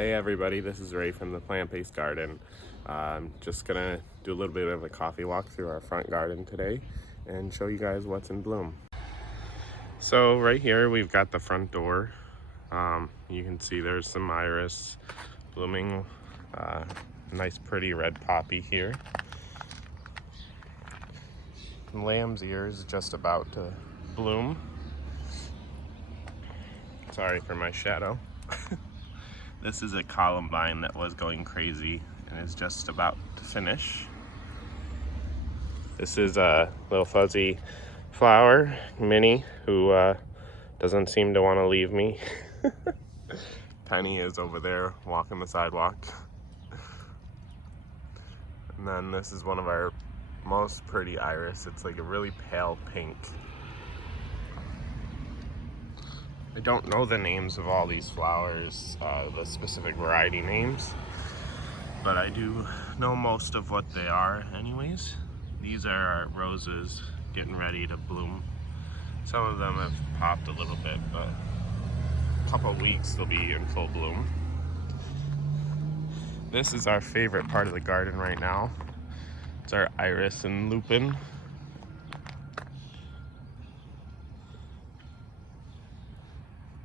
Hey everybody, this is Ray from the Plant-Based Garden. I'm just gonna do a little bit of a coffee walk through our front garden today and show you guys what's in bloom. So right here we've got the front door. You can see there's some iris blooming, nice pretty red poppy here. Lamb's ear is just about to bloom. Sorry for my shadow. This is a columbine that was going crazy and is just about to finish. This is a little fuzzy flower, Minnie, who doesn't seem to want to leave me. Penny is over there walking the sidewalk. And then this is one of our most pretty iris. It's like a really pale pink. I don't know the names of all these flowers, the specific variety names, but I do know most of what they are anyways. These are our roses getting ready to bloom. Some of them have popped a little bit, but a couple weeks they'll be in full bloom. This is our favorite part of the garden right now. It's our iris and lupin.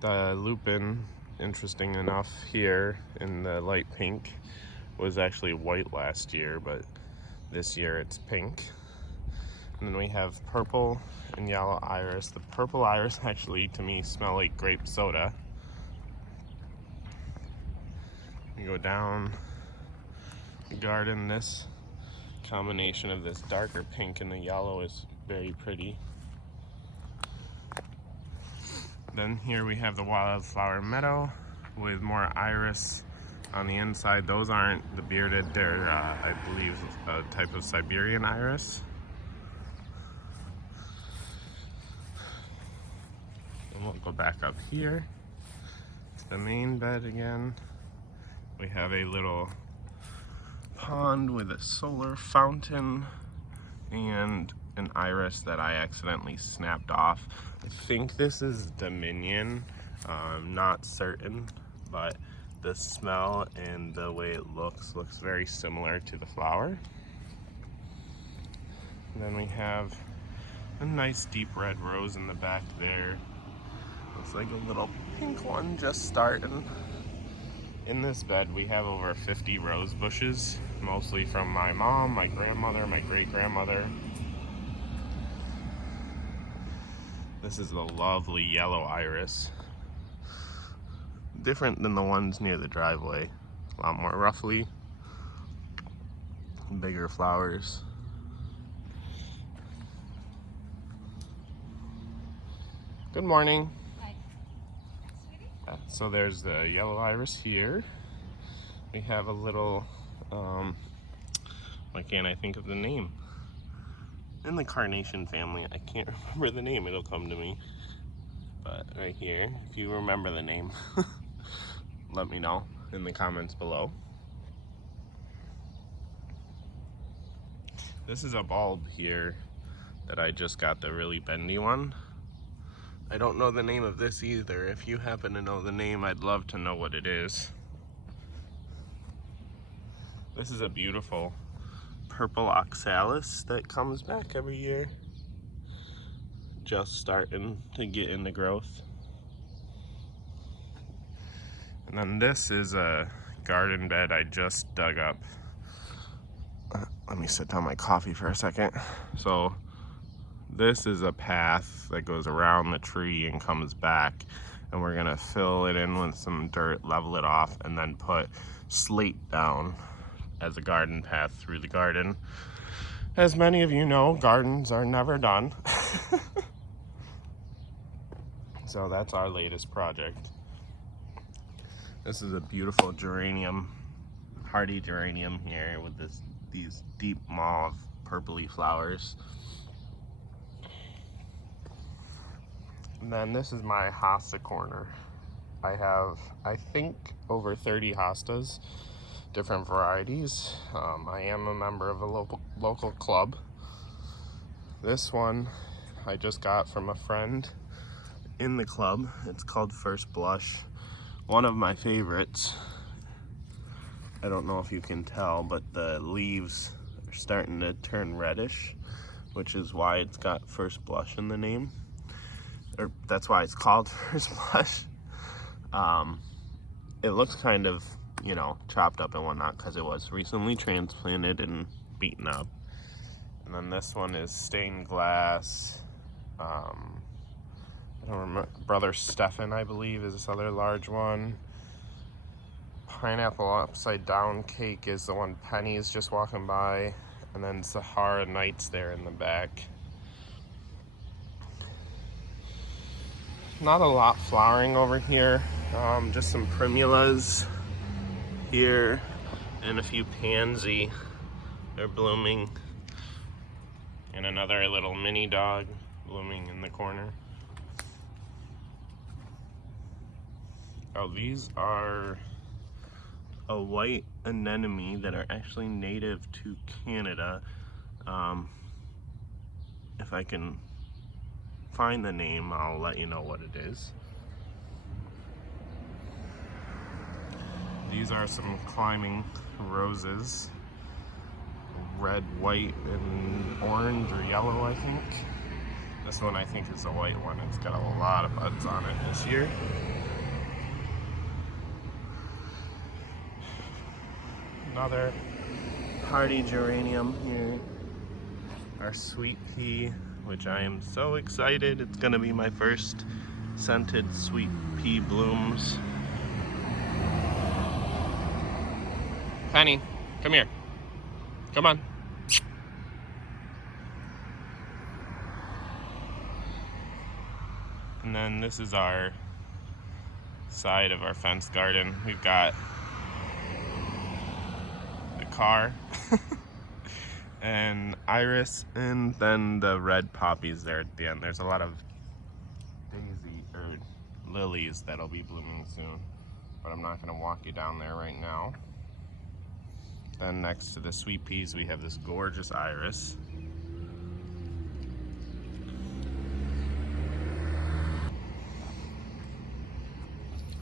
The lupin, interesting enough, here in the light pink was actually white last year, but this year it's pink. And then we have purple and yellow iris. The purple iris actually, to me, smell like grape soda. You go down the garden, this combination of this darker pink and the yellow is very pretty. Then here we have the wildflower meadow with more iris on the inside. Those aren't the bearded, they're I believe a type of Siberian iris. And we'll go back up here. It's the main bed again. We have a little pond with a solar fountain and an iris that I accidentally snapped off. I think this is Dominion, not certain, but the smell and the way it looks very similar to the flower. And then we have a nice deep red rose in the back there. Looks like a little pink one just starting. In this bed we have over 50 rose bushes, mostly from my mom, my grandmother, my great-grandmother. This is a lovely yellow iris. Different than the ones near the driveway. A lot more ruffly, bigger flowers. Good morning. Hi. Sweetie? So there's the yellow iris here. We have a little, why can't I think of the name? In the carnation family, I can't remember the name, it'll come to me. But right here, if you remember the name, let me know in the comments below. This is a bulb here that I just got, the really bendy one. I don't know the name of this either. If you happen to know the name, I'd love to know what it is. This is a beautiful purple oxalis that comes back every year. Just starting to get into growth. And then this is a garden bed I just dug up. Let me sit down my coffee for a second. So this is a path that goes around the tree and comes back, and we're gonna fill it in with some dirt, level it off, and then put slate down as a garden path through the garden. As many of you know, gardens are never done. So that's our latest project. This is a beautiful geranium, hardy geranium here with these deep mauve purpley flowers. And then this is my hosta corner. I have, I think, over 30 hostas, different varieties. I am a member of a local club. This one I just got from a friend in the club. It's called First Blush. One of my favorites. I don't know if you can tell, but the leaves are starting to turn reddish, which is why it's got First Blush in the name. Or that's why it's called First Blush. It looks kind of, you know, chopped up and whatnot because it was recently transplanted and beaten up. And then this one is stained glass. I don't remember. Brother Stefan, I believe, is this other large one. Pineapple upside down cake is the one Penny is just walking by. And then Sahara Nights there in the back. Not a lot flowering over here. Just some primulas here and a few pansy. They're blooming. And another little mini dog blooming in the corner. Oh, these are a white anemone that are actually native to Canada. If I can find the name, I'll let you know what it is. These are some climbing roses. Red, white, and orange or yellow, I think. This one I think is the white one. It's got a lot of buds on it this year. Another hardy geranium here. Our sweet pea, which I am so excited. It's gonna be my first scented sweet pea blooms. Penny, come here. Come on. And then this is our side of our fence garden. We've got the car and iris, and then the red poppies there at the end. There's a lot of daisy or lilies that'll be blooming soon, but I'm not gonna walk you down there right now. Then next to the sweet peas, we have this gorgeous iris.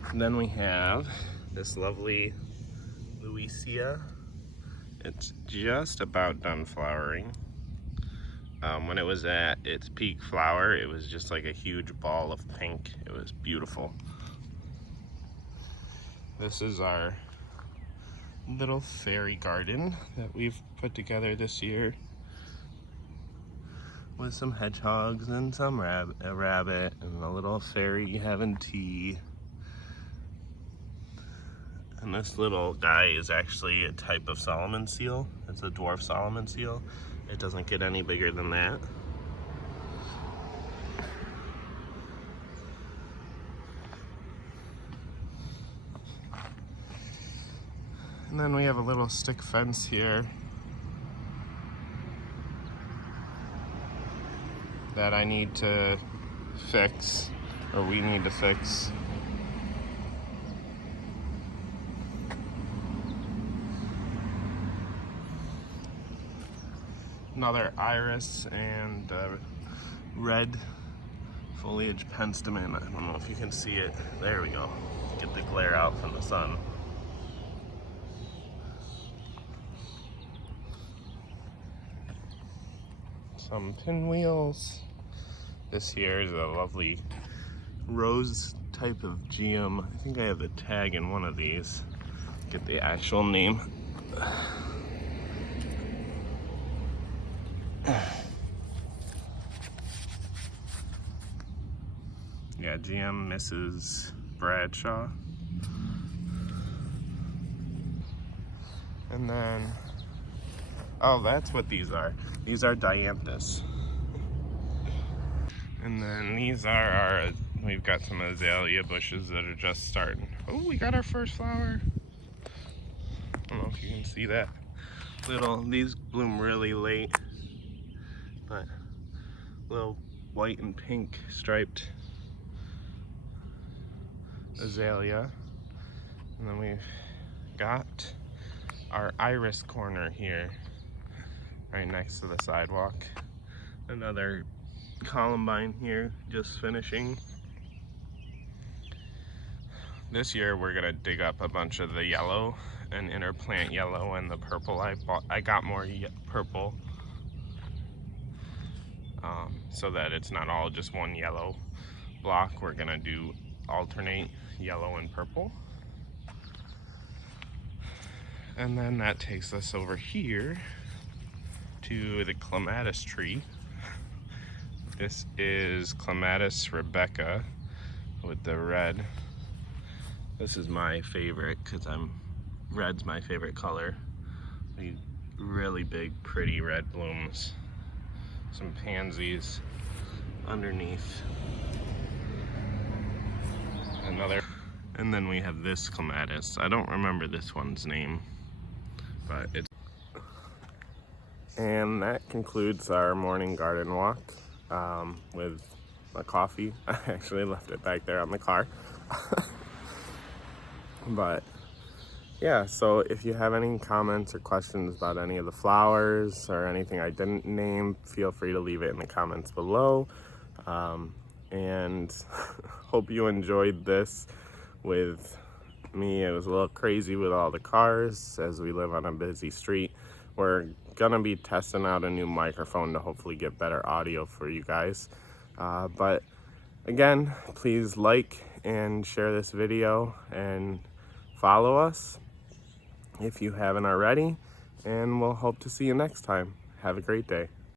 And then we have this lovely Louisia. It's just about done flowering. When it was at its peak flower, it was just like a huge ball of pink. It was beautiful. This is our little fairy garden that we've put together this year with some hedgehogs and some a rabbit and a little fairy having tea. And this little guy is actually a type of Solomon seal. It's a dwarf Solomon seal. It doesn't get any bigger than that. And then we have a little stick fence here that I need to fix, or we need to fix. Another iris and red foliage penstemon. I don't know if you can see it. There we go. Get the glare out from the sun. Some pinwheels. This here is a lovely rose type of geum. I think I have the tag in one of these. Get the actual name. Yeah, GM Mrs. Bradshaw. And then, oh, that's what these are. These are dianthus. And then these are our, we've got some azalea bushes that are just starting. Oh, we got our first flower. I don't know if you can see that. These bloom really late, but little white and pink striped azalea. And then we've got our iris corner here, right next to the sidewalk. Another columbine here, just finishing. This year we're gonna dig up a bunch of the yellow and interplant yellow and the purple. I got more purple so that it's not all just one yellow block. We're gonna do alternate yellow and purple. And then that takes us over here to the clematis tree. This is Clematis Rebecca with the red. This is my favorite because red's my favorite color. These really big, pretty red blooms. Some pansies underneath. And then we have this clematis. I don't remember this one's name, but it's. And that concludes our morning garden walk with my coffee. I actually left it back there on the car. But yeah, so if you have any comments or questions about any of the flowers or anything I didn't name, feel free to leave it in the comments below. And hope you enjoyed this with me. It was a little crazy with all the cars as we live on a busy street. We're gonna be testing out a new microphone to hopefully get better audio for you guys. But again, please like and share this video and follow us if you haven't already, and we'll hope to see you next time. Have a great day.